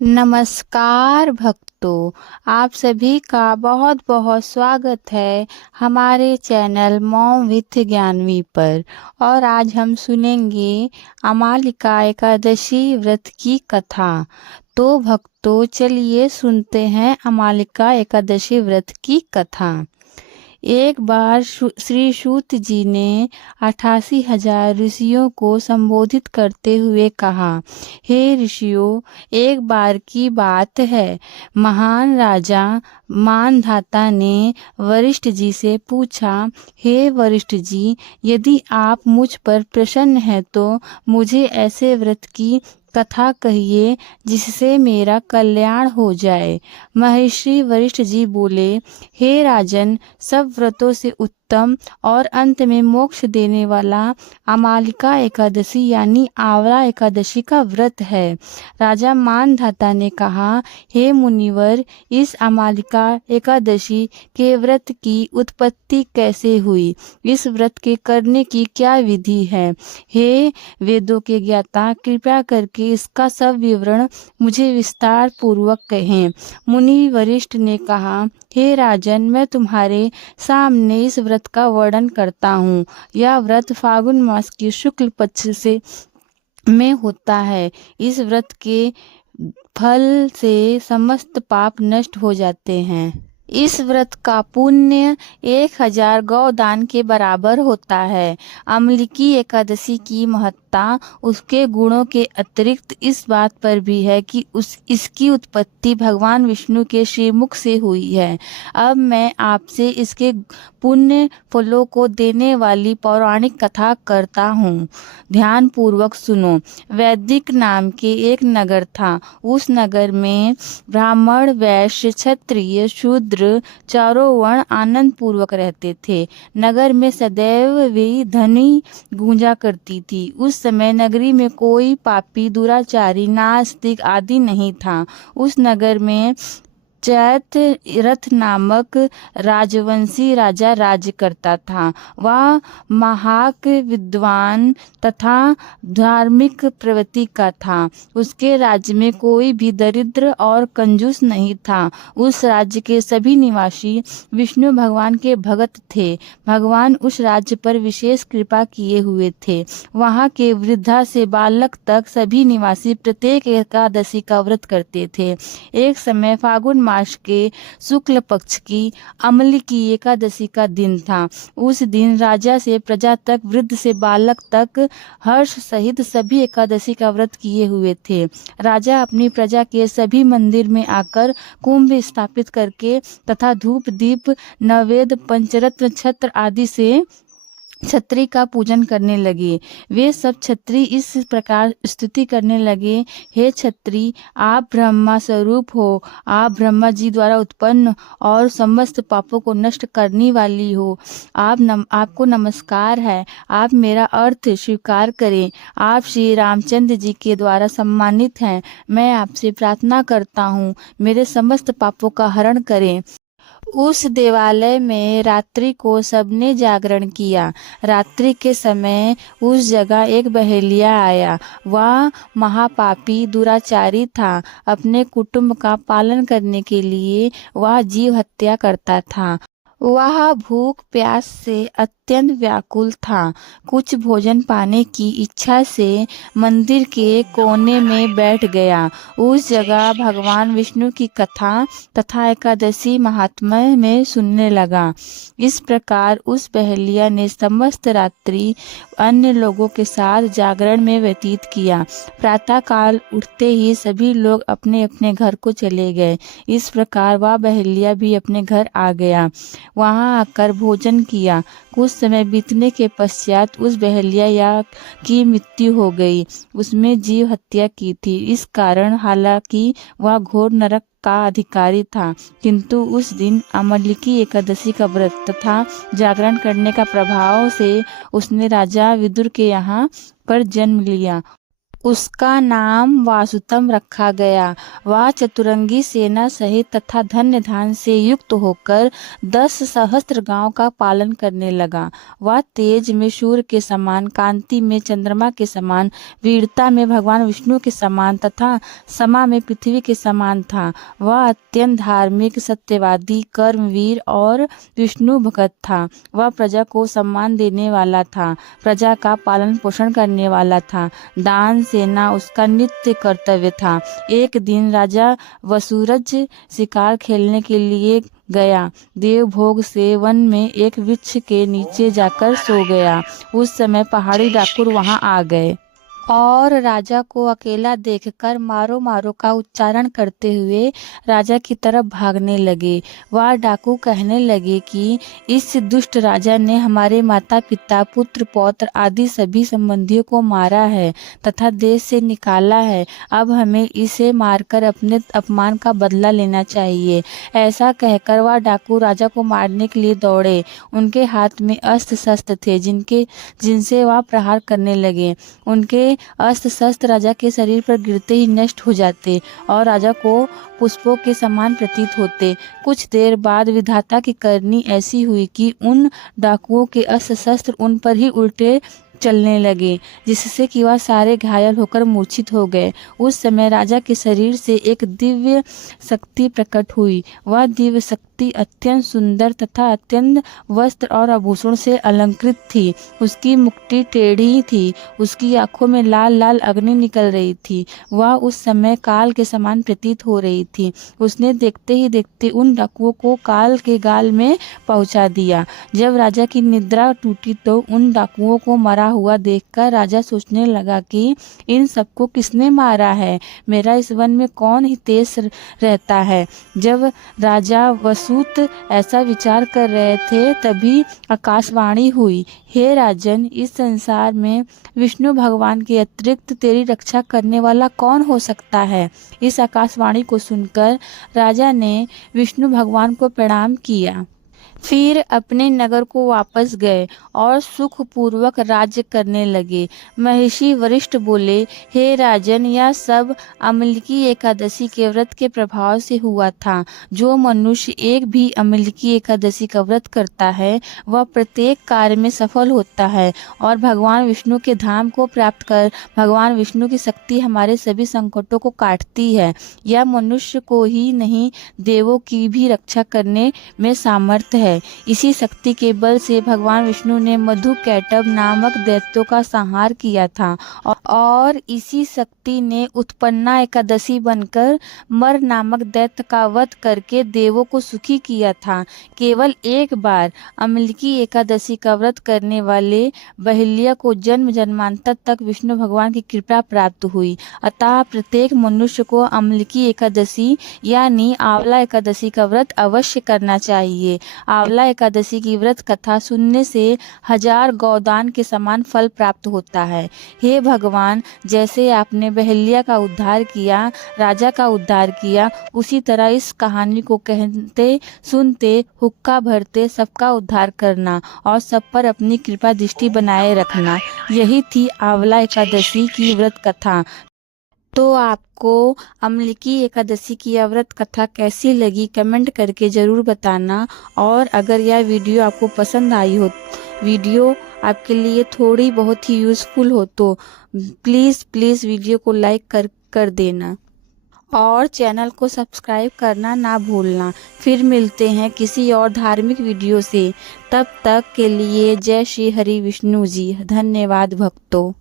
नमस्कार भक्तों, आप सभी का बहुत बहुत स्वागत है हमारे चैनल मॉम विथ ज्ञानवी पर। और आज हम सुनेंगे अमालिका एकादशी व्रत की कथा। तो भक्तों चलिए सुनते हैं अमालिका एकादशी व्रत की कथा। एक बार श्री सूत जी ने 88,000 ऋषियों को संबोधित करते हुए कहा, हे ऋषियों, एक बार की बात है, महान राजा मानधाता ने वशिष्ठ जी से पूछा, हे वशिष्ठ जी, यदि आप मुझ पर प्रसन्न हैं तो मुझे ऐसे व्रत की कथा कहिए जिससे मेरा कल्याण हो जाए। महर्षि वशिष्ठ जी बोले, हे राजन, सब व्रतों से उत्तम और अंत में मोक्ष देने वाला अमालिका एकादशी यानी आवला एकादशी का व्रत है। राजा मानधाता ने कहा, हे मुनिवर, इस अमालिका एकादशी के व्रत की उत्पत्ति कैसे हुई? इस व्रत के करने की क्या विधि है? हे वेदों के ज्ञाता, कृपया करके इसका सब विवरण मुझे विस्तार पूर्वक कहें। मुनि वशिष्ठ ने कहा, हे राजन, मैं तुम्हारे सामने इस व्रत का वर्णन करता हूँ। यह व्रत फागुन मास की शुक्ल पक्ष से में होता है। इस व्रत के फल से समस्त पाप नष्ट हो जाते हैं। इस व्रत का पुण्य 1000 गौदान के बराबर होता है। अमलिकी एकादशी की महत्ता उसके गुणों के अतिरिक्त इस बात पर भी है कि इसकी उत्पत्ति भगवान विष्णु के श्रीमुख से हुई है। अब मैं आपसे इसके पुण्य फलों को देने वाली पौराणिक कथा करता हूँ। ध्यान पूर्वक सुनो। वैदिक नाम के एक नगर था। उस नगर में ब्राह्मण, वैश्य, क्षत्रिय, शूद्र चारों वर्ण आनंद पूर्वक रहते थे। नगर में सदैव वे ध्वनि गूंजा करती थी। उस समय नगरी में कोई पापी, दुराचारी, नास्तिक आदि नहीं था। उस नगर में चैत रथ नामक राजवंशी राजा राज्य करता था। वह महाक विद्वान तथा धार्मिक प्रवृत्ति का था। उसके राज्य में कोई भी दरिद्र और कंजूस नहीं था। उस राज्य के सभी निवासी विष्णु भगवान के भक्त थे। भगवान उस राज्य पर विशेष कृपा किए हुए थे। वहाँ के वृद्धा से बालक तक सभी निवासी प्रत्येक एकादशी का व्रत करते थे। एक समय फागुन मास के शुक्ल पक्ष की अमलिकी एकादशी का दिन था। उस दिन राजा से प्रजा तक, वृद्ध से बालक तक हर्ष सहित सभी एकादशी का व्रत किए हुए थे। राजा अपनी प्रजा के सभी मंदिर में आकर कुंभ स्थापित करके तथा धूप, दीप, नैवेद्य, पंचरत्न, छत्र आदि से छत्री का पूजन करने लगे। वे सब छत्री इस प्रकार स्तुति करने लगे, हे छत्री, आप ब्रह्मा स्वरूप हो। आप ब्रह्मा जी द्वारा उत्पन्न और समस्त पापों को नष्ट करने वाली हो। आपको नमस्कार है। आप मेरा अर्थ स्वीकार करें। आप श्री रामचंद्र जी के द्वारा सम्मानित हैं। मैं आपसे प्रार्थना करता हूँ, मेरे समस्त पापों का हरण करें। उस देवालय में रात्रि को सबने जागरण किया। रात्रि के समय उस जगह एक बहेलिया आया। वह महापापी, दुराचारी था। अपने कुटुंब का पालन करने के लिए वह जीव हत्या करता था। वह भूख प्यास से अत्यंत व्याकुल था। कुछ भोजन पाने की इच्छा से मंदिर के कोने में बैठ गया। उस जगह भगवान विष्णु की कथा तथा एकादशी महात्म्य में सुनने लगा। इस प्रकार उस बहेलिया ने समस्त रात्रि अन्य लोगों के साथ जागरण में व्यतीत किया। प्रातः काल उठते ही सभी लोग अपने अपने घर को चले गए। इस प्रकार वह बहेलिया भी अपने घर आ गया। वहां आकर भोजन किया। कुछ समय बीतने के पश्चात उस बहेलिया की मृत्यु हो गई। उसमें जीव हत्या की थी। इस कारण हालांकि वह घोर नरक का अधिकारी था, किंतु उस दिन अमलिकी एकादशी का व्रत तथा जागरण करने का प्रभाव से उसने राजा विदुर के यहाँ पर जन्म लिया। उसका नाम वासुतम रखा गया। वह चतुरंगी सेना सहित तथा धन्य धान से युक्त होकर 10 सहस्त्र गांव का पालन करने लगा। वह तेज में सूर्य के समान, कांति में चंद्रमा के समान, वीरता में भगवान विष्णु के समान तथा समा में पृथ्वी के समान था। वह अत्यंत धार्मिक, सत्यवादी, कर्मवीर और विष्णु भक्त था। वह प्रजा को सम्मान देने वाला था, प्रजा का पालन पोषण करने वाला था। दान सेना उसका नित्य कर्तव्य था। एक दिन राजा वसुरज शिकार खेलने के लिए गया। देवभोग से वन में एक वृक्ष के नीचे जाकर सो गया। उस समय पहाड़ी डाकुर वहां आ गए और राजा को अकेला देखकर मारो मारो का उच्चारण करते हुए राजा की तरफ भागने लगे। वह डाकू कहने लगे कि इस दुष्ट राजा ने हमारे माता पिता, पुत्र पौत्र आदि सभी संबंधियों को मारा है तथा देश से निकाला है। अब हमें इसे मारकर अपने अपमान का बदला लेना चाहिए। ऐसा कहकर वह डाकू राजा को मारने के लिए दौड़े। उनके हाथ में अस्त्र शस्त्र थे जिनसे वह प्रहार करने लगे। उनके अस्त्र शस्त्र राजा के शरीर पर गिरते ही नष्ट हो जाते और राजा को पुष्पों के समान प्रतीत होते। कुछ देर बाद विधाता की करनी ऐसी हुई कि उन डाकुओं के अस्त्र शस्त्र उन पर ही उल्टे चलने लगे, जिससे कि वह सारे घायल होकर मूर्छित हो गए। उस समय राजा के शरीर से एक दिव्य शक्ति प्रकट हुई। वह दिव्य शक्ति अत्यंत सुंदर तथा अत्यंत वस्त्र और आभूषण से अलंकृत थी। उसकी मुकुटी टेढ़ी थी, उसकी आंखों में लाल लाल अग्नि निकल रही थी। वह उस समय काल के समान प्रतीत हो रही थी। उसने देखते ही देखते उन डाकुओं को काल के गाल में पहुंचा दिया। जब राजा की निद्रा टूटी तो उन डाकुओं को मरा हुआ देखकर राजा सोचने लगा कि इन सबको किसने मारा है, मेरा इस वन में कौन हितेश रहता है। जब राजा वसुत ऐसा विचार कर रहे थे तभी आकाशवाणी हुई, हे राजन, इस संसार में विष्णु भगवान के अतिरिक्त तेरी रक्षा करने वाला कौन हो सकता है। इस आकाशवाणी को सुनकर राजा ने विष्णु भगवान को प्रणाम किया। फिर अपने नगर को वापस गए और सुखपूर्वक राज्य करने लगे। महिषी वरिष्ठ बोले, हे राजन, यह सब अमलकी एकादशी के व्रत के प्रभाव से हुआ था। जो मनुष्य एक भी अमलकी एकादशी का व्रत करता है वह प्रत्येक कार्य में सफल होता है और भगवान विष्णु के धाम को प्राप्त कर भगवान विष्णु की शक्ति हमारे सभी संकटों को काटती है। यह मनुष्य को ही नहीं, देवों की भी रक्षा करने में सामर्थ्य है। इसी शक्ति के बल से भगवान विष्णु ने मधु कैटभ नामक दैत्यों का संहार किया था और इसी शक्ति ने उत्पन्ना एकादशी बनकर मर नामक दैत्य का वध करके देवों को सुखी किया था। केवल एक बार अमलकी एकादशी का व्रत करने वाले बहिलिया को जन्म जन्मांतर तक विष्णु भगवान की कृपा प्राप्त हुई। अतः प्रत्येक मनुष्य को अमलकी एकादशी यानी आंवला एकादशी का व्रत अवश्य करना चाहिए। आंवला एकादशी की व्रत कथा सुनने से 1000 गौदान के समान फल प्राप्त होता है। हे भगवान, जैसे आपने बहलिया का उद्धार किया, राजा का उद्धार किया, उसी तरह इस कहानी को कहते सुनते हुक्का भरते सबका उद्धार करना और सब पर अपनी कृपा दृष्टि बनाए रखना। यही थी आंवला एकादशी की व्रत कथा। तो आपको अमलकी एकादशी की यह व्रत कथा कैसी लगी कमेंट करके ज़रूर बताना। और अगर यह वीडियो आपको पसंद आई हो, वीडियो आपके लिए थोड़ी बहुत ही यूज़फुल हो तो प्लीज़ वीडियो को लाइक कर देना और चैनल को सब्सक्राइब करना ना भूलना। फिर मिलते हैं किसी और धार्मिक वीडियो से। तब तक के लिए जय श्री हरि विष्णु जी। धन्यवाद भक्तों।